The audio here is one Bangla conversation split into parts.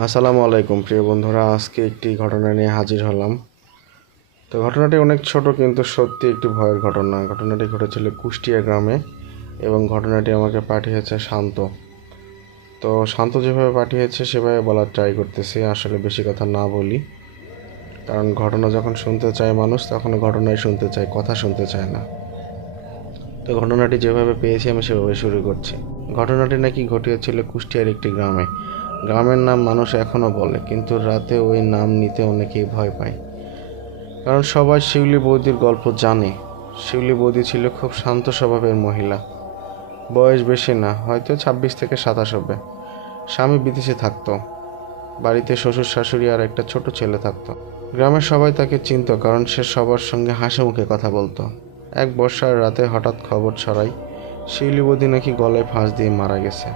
আসসালামু আলাইকুম প্রিয় বন্ধুরা, আজকে একটি ঘটনা নিয়ে হাজির হলাম। তো ঘটনাটি অনেক ছোট কিন্তু সত্যি একটি ভয়ের ঘটনা। ঘটনাটি ঘটেছিল কুষ্টিয়া গ্রামে এবং ঘটনাটি আমাকে পাঠিয়েছে শান্ত। তো শান্ত যেভাবে পাঠিয়েছে সেভাবে বলার ট্রাই করতেছি, আসলে বেশি কথা না বলি, কারণ ঘটনা যখন শুনতে চায় মানুষ তখন ঘটনাই শুনতে চায়, কথা শুনতে চায় না। তো ঘটনাটি যেভাবে পেয়েছি আমি সেভাবে শুরু করছি। ঘটনাটি নাকি ঘটিয়েছিল কুষ্টিয়ার একটি গ্রামে। গ্রামের নাম মানুষ এখনও বলে, কিন্তু রাতে ওই নাম নিতে অনেকেই ভয় পায়, কারণ সবাই শিউলি বৌদির গল্প জানে। শিউলি বৌদি ছিল খুব শান্ত স্বভাবের মহিলা। বয়স বেশি না, হয়তো 26 থেকে 27 হবে। স্বামী বিদেশে থাকতো, বাড়িতে শ্বশুর শাশুড়ি আর একটা ছোট ছেলে থাকতো। গ্রামের সবাই তাকে চিনত, কারণ সে সবার সঙ্গে হাসি মুখে কথা বলতো। এক বর্ষার রাতে হঠাৎ খবর ছড়ায় শিউলি বৌদি নাকি গলায় ফাঁস দিয়ে মারা গেছে।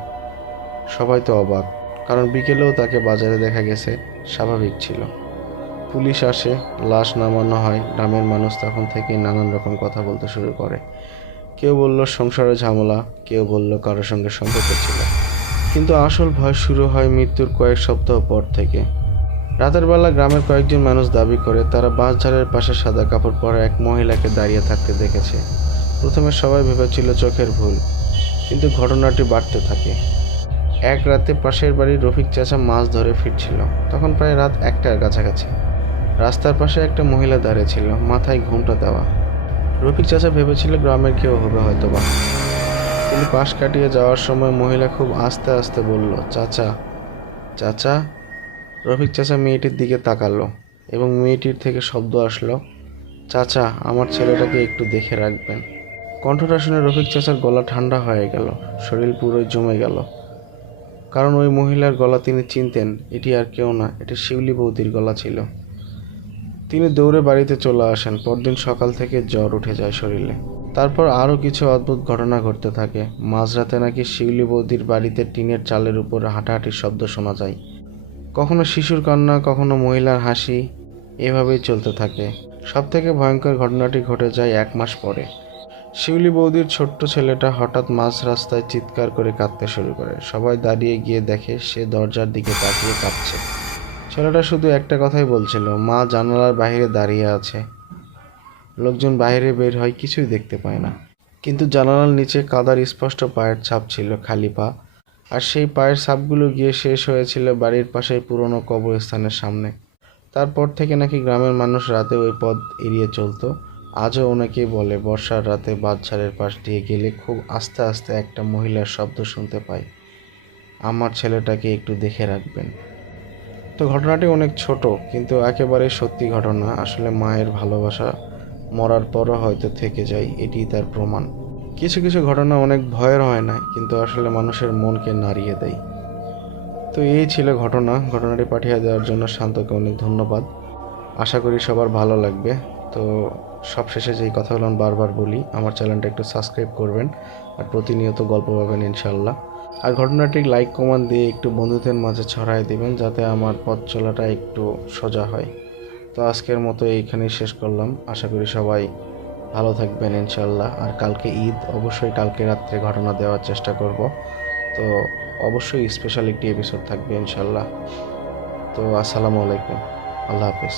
সবাই তো অবাক, কারণ বিকেলেও তাকে বাজারে দেখা গেছে, স্বাভাবিক ছিল। পুলিশ আসে, লাশ নামানো হয়। গ্রামের মানুষ তখন থেকেই নানান রকম কথা বলতে শুরু করে। কেউ বলল সংসারে ঝামেলা, কেউ বলল কারোর সঙ্গে সম্পর্ক ছিল। কিন্তু আসল ভয় শুরু হয় মৃত্যুর কয়েক সপ্তাহ পর থেকে। রাতের বেলা গ্রামের কয়েকজন মানুষ দাবি করে তারা বাঁশঝাড়ের পাশে সাদা কাপড় পরা এক মহিলাকে দাঁড়িয়ে থাকতে দেখেছে। প্রথমে সবাই ভেবেছিল চোখের ভুল, কিন্তু ঘটনাটি বাড়তে থাকে। এক রাতে পাশের বাড়ির রফিক চাচা মাছ ধরে ফিরছিল, তখন প্রায় রাত 1টার কাছাকাছি। রাস্তার পাশে একটা মহিলা দাঁড়িয়ে ছিল, মাথায় ঘোমটা দেওয়া। রফিক চাচা ভেবেছিল গ্রামের কেউ হবে হয়তোবা। তিনি পাশ কাটিয়ে যাওয়ার সময় মহিলা খুব আস্তে আস্তে বলল, চাচা, চাচা। রফিক চাচা মেয়েটির দিকে তাকালো এবং মেয়েটির থেকে শব্দ আসলো, চাচা, আমার ছেলেটাকে একটু দেখে রাখবেন। কণ্ঠটা শুনে রফিক চাচার গলা ঠান্ডা হয়ে গেল, শরীর পুরোই জমে গেল, কারণ ওই মহিলার গলা তিনি চিনতেন। এটি আর কেউ না, এটি শিউলি বৌদির গলা ছিল। তিনি দৌড়ে বাড়িতে চলে আসেন। পরদিন সকাল থেকে জ্বর উঠে যায় শরীরে। তারপর আরও কিছু অদ্ভুত ঘটনা ঘটতে থাকে। মাঝরাতে নাকি শিউলি বৌদির বাড়িতে টিনের চালের উপর হাঁটাহাঁটির শব্দ শোনা যায়। কখনো শিশুর কান্না, কখনো মহিলার হাসি। এভাবেই চলতে থাকে। সবথেকে ভয়ঙ্কর ঘটনাটি ঘটে যায় 1 মাস পরে। শিউলি বৌদির ছোট্ট ছেলেটা হঠাৎ মাঝ রাস্তায় চিৎকার করে কাঁদতে শুরু করে। সবাই দাঁড়িয়ে গিয়ে দেখে সে দরজার দিকে তাকিয়ে কাঁদছে। ছেলেটা শুধু একটা কথাই বলছিল, মা জানালার বাইরে দাঁড়িয়ে আছে। লোকজন বাইরে বের হয়, কিছুই দেখতে পায় না, কিন্তু জানালার নিচে কাদার স্পষ্ট পায়ের ছাপ ছিল, খালি পা। আর সেই পায়ের ছাপগুলো গিয়ে শেষ হয়েছিল বাড়ির পাশে পুরনো কবরস্থানের সামনে। তারপর থেকে নাকি গ্রামের মানুষ রাতে ওই পথ এড়িয়ে চলতো। আজও অনেকেই বলে বর্ষার রাতে বাঁশঝাড়ের পাশ দিয়ে গেলে খুব আস্তে আস্তে একটা মহিলার শব্দ শুনতে পায়, আমার ছেলেটাকে একটু দেখে রাখবেন। তো ঘটনাটি অনেক ছোট, কিন্তু একেবারে সত্যি ঘটনা। আসলে মায়ের ভালোবাসা মরার পরও হয়তো থেকে যায়, এটি তার প্রমাণ। কিছু কিছু ঘটনা অনেক ভয়ের হয় না, কিন্তু আসলে মানুষের মনকে নাড়িয়ে দেয়। তো এই ছিল ঘটনা। ঘটনাটি পাঠিয়ে দেওয়ার জন্য শান্তকে অনেক ধন্যবাদ। আশা করি সবার ভালো লাগবে। তো সবশেষে যেই কথাগুলো আমি বারবার বলি, আমার চ্যানেলটা একটু সাবস্ক্রাইব করবেন আর প্রতিনিয়ত গল্প পাবেন ইনশাল্লাহ। আর ঘটনাটি লাইক কমেন্ট দিয়ে একটু বন্ধুদের মাঝে ছড়াই দিবেন, যাতে আমার পথ চলাটা একটু সোজা হয়। তো আজকের মতো এইখানেই শেষ করলাম। আশা করি সবাই ভালো থাকবেন ইনশাল্লাহ। আর কালকে ঈদ, অবশ্যই কালকে রাত্রে ঘটনা দেওয়ার চেষ্টা করব। তো অবশ্যই স্পেশাল একটি এপিসোড থাকবে ইনশাল্লাহ। তো আসসালামু আলাইকুম, আল্লাহ হাফেজ।